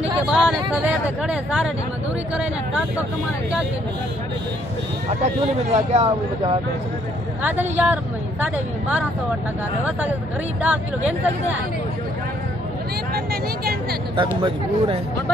निके बाहर सवेर से खड़े सारे दिन मजदूरी करे ने 700 कमाने क्या कीमत। आटा क्यों नहीं मिल रहा, क्या वजह है? आधा यार 1250 आटा का है, बस गरीब 10 किलो गिन सकते हैं, गरीब बंदे नहीं गिन सकते, तक मजबूर हैं।